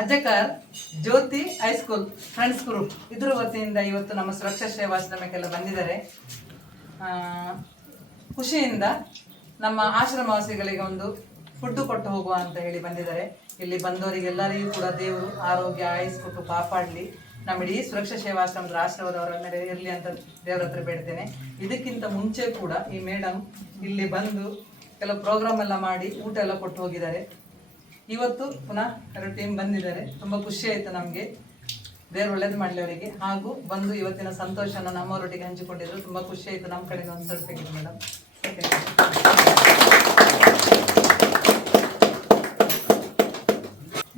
ಅಜ್ಜಕಾರ್ ಜ್ಯೋತಿ high school friends group ಇದ್ರ ವತಿಯಿಂದ ಇವತ್ತು ನಮ್ಮ ಸುರಕ್ಷಾ ಸೇವಾಶ್ರಮಕ್ಕೆಲ್ಲ ಬಂದಿದ್ದಾರೆ. ಖುಷಿಯಿಂದ ನಮ್ಮ ಆಶ್ರಮವಾಸಿಗಳಿಗೆ ಒಂದು ಫುಡ್ ಕೊಟ್ಟು ಹೋಗುವ ಅಂತ ಹೇಳಿ ಬಂದಿದ್ದಾರೆ. ಇಲ್ಲಿ ಬಂದವರಿಗೆಲ್ಲರಿಗೂ ಕೂಡ ದೇವರು ಆರೋಗ್ಯ ಆಯುಸ್ ಕೊಟ್ಟು ಕಾಪಾಡಲಿ, ನಮ್ಮ ಇಡೀ ಸುರಕ್ಷಾ ಸೇವಾಶ್ರಮದ ಆಶೀರ್ವಾದವರ ಮೇಲೆ ಇರಲಿ ಅಂತ ದೇವರ ಹತ್ರ ಬೇಡ್ತೇನೆ. ಇದಕ್ಕಿಂತ ಮುಂಚೆ ಕೂಡ ಈ ಮೇಡಮ್ ಇಲ್ಲಿ ಬಂದು ಕೆಲವು ಪ್ರೋಗ್ರಾಮ್ ಎಲ್ಲ ಮಾಡಿ ಊಟ ಎಲ್ಲ ಕೊಟ್ಟು ಹೋಗಿದ್ದಾರೆ. ಇವತ್ತು ಪುನಃ 2 ಟೀಮ್ ಬಂದಿದ್ದಾರೆ. ತುಂಬ ಖುಷಿ ಆಯಿತು ನಮಗೆ. ದೇವರು ಒಳ್ಳೇದು ಮಾಡಲಿ ಅವರಿಗೆ. ಹಾಗೂ ಬಂದು ಇವತ್ತಿನ ಸಂತೋಷನ ನಮ್ಮವರೊಟ್ಟಿಗೆ ಹಂಚಿಕೊಂಡಿದ್ರು. ತುಂಬ ಖುಷಿ ಆಯಿತು. ನಮ್ಮ ಕಡೆಯಿಂದ ಒಂದು ಸರ್ಟಿಫಿಕೇಟ್ ಮೇಡಮ್.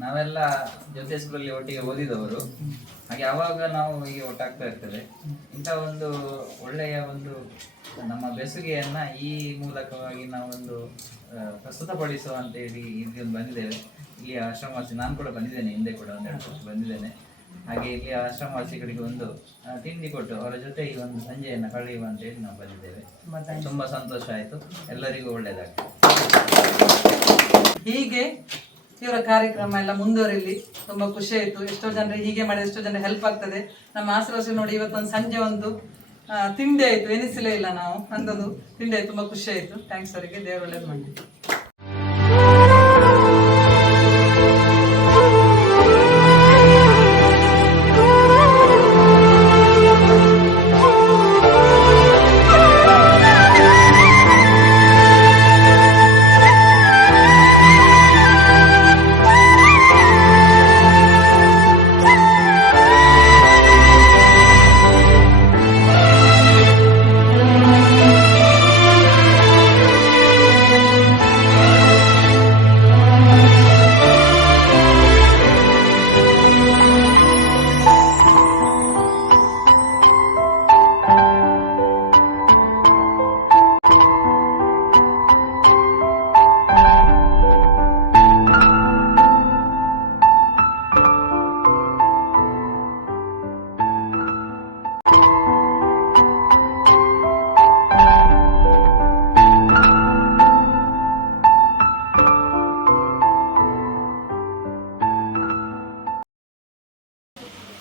ನಾವೆಲ್ಲ ಜೊತೆ ಸ್ಕೂಲಲ್ಲಿ ಒಟ್ಟಿಗೆ ಓದಿದವರು, ಹಾಗೆ ಯಾವಾಗ ನಾವು ಹೀಗೆ ಒಟ್ಟಾಗ್ತಾ ಇರ್ತದೆ. ಇಂಥ ಒಂದು ಒಳ್ಳೆಯ ಒಂದು ನಮ್ಮ ಬೆಸುಗೆಯನ್ನ ಈ ಮೂಲಕವಾಗಿ ನಾವೊಂದು ಪ್ರಸ್ತುತಪಡಿಸುವ ಅಂತ ಹೇಳಿ ಇಲ್ಲಿ ಬಂದಿದ್ದೇವೆ. ಇಲ್ಲಿ ಆಶ್ರಮವಾಸಿ, ನಾನು ಕೂಡ ಬಂದಿದ್ದೇನೆ, ಹಿಂದೆ ಕೂಡ 1-2 ವರ್ಷ ಬಂದಿದ್ದೇನೆ. ಹಾಗೆ ಇಲ್ಲಿ ಆಶ್ರಮವಾಸಿಗಳಿಗೆ ಒಂದು ತಿಂಡಿ ಕೊಟ್ಟು ಅವರ ಜೊತೆ ಈ ಒಂದು ಸಂಜೆಯನ್ನು ಕಳೆಯುವ ಅಂತ ಹೇಳಿ ನಾವು ಬಂದಿದ್ದೇವೆ. ತುಂಬಾ ಸಂತೋಷ ಆಯಿತು. ಎಲ್ಲರಿಗೂ ಒಳ್ಳೆಯದಾಗಲಿ. ಹೀಗೆ ಇವರ ಕಾರ್ಯಕ್ರಮ ಎಲ್ಲ ಮುಂದುವರಿಲಿ. ತುಂಬಾ ಖುಷಿ ಆಯಿತು. ಎಷ್ಟೋ ಜನರಿಗೆ ಹೀಗೆ ಮಾಡಿದ್ರೆ ಎಷ್ಟೋ ಜನ ಹೆಲ್ಪ್ ಆಗ್ತದೆ. ನಮ್ಮ ಆಶ್ರವಾಸಿ ನೋಡಿ ಇವತ್ತೊಂದು ಸಂಜೆ ಒಂದು ತಿಂಡಿ ಆಯಿತು, ಎನಿಸಲೇ ಇಲ್ಲ ನಾವು ಅಂಥದ್ದು ತಿಂಡಿ ಆಯ್ತು. ತುಂಬ ಖುಷಿ ಆಯಿತು. ಥ್ಯಾಂಕ್ಸ್ ಅವರಿಗೆ. ದೇವರು ಒಳ್ಳೇದು ಮಾಡಿ.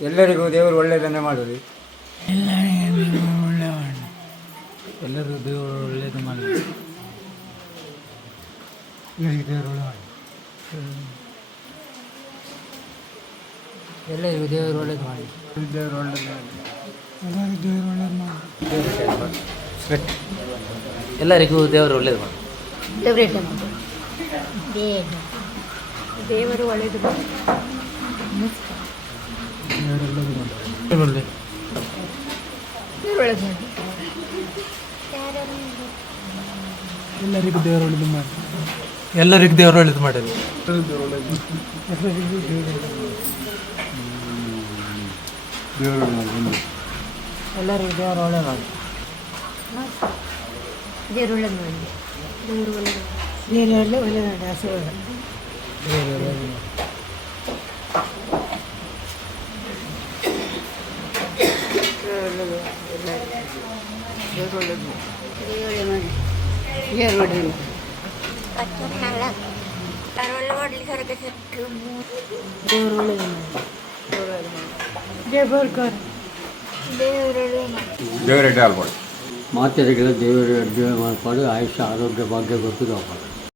ಎಲ್ಲರಿಗೂ ದೇವರು ಒಳ್ಳೆಯದನ್ನೇ ಮಾಡಲಿ. ಎಲ್ಲರಿಗೂ ದೇವರು ಒಳ್ಳೆಯದು ಮಾಡಲಿ. ಎಲ್ಲರಿಗೂ ದೇವರು ಒಳ್ಳೆಯದು ಮಾಡಿ. ದೇವರು ಒಳ್ಳೆಯದು ಮಾಡಿ. ಎಲ್ಲರಿಗೂ ದೇವರು ಒಳ್ಳೆಯದು ಮಾಡಿ. ದೇವರು ಒಳ್ಳೆಯದು ಮಾಡಿ. ಎಲ್ಲರಿಗೂ ದೇವರು ಒಳ್ಳೆಯದು ಮಾಡಿ. ಎಲ್ಲರಿಗೂ ದೇವರು ಒಳ್ಳೆಯದು ಮಾಡಲಿ. ಎಲ್ಲರಿಗೂ ದೇವರು ಒಳ್ಳೆಯದು ಮಾಡಿ. ದೇವರು ಒಳ್ಳೆಯದು ಮಾಡಿ. ದೇವರು ಒಳ್ಳೆಯದು ಒಳ್ಳೆಯದು ಮಾಡಿ. ಆಶೀರ್ವಾದ. ದೇವರೇ ಮಾತೆರೆಗಳ ದೇವರ ಅಡ್ಡಿ ಮಾಡಿಕೊಂಡು ಆಯುಷ್ಯ ಆರೋಗ್ಯ ಭಾಗ್ಯ ಕೊಟ್ಟು ಕಾಪಾಡು.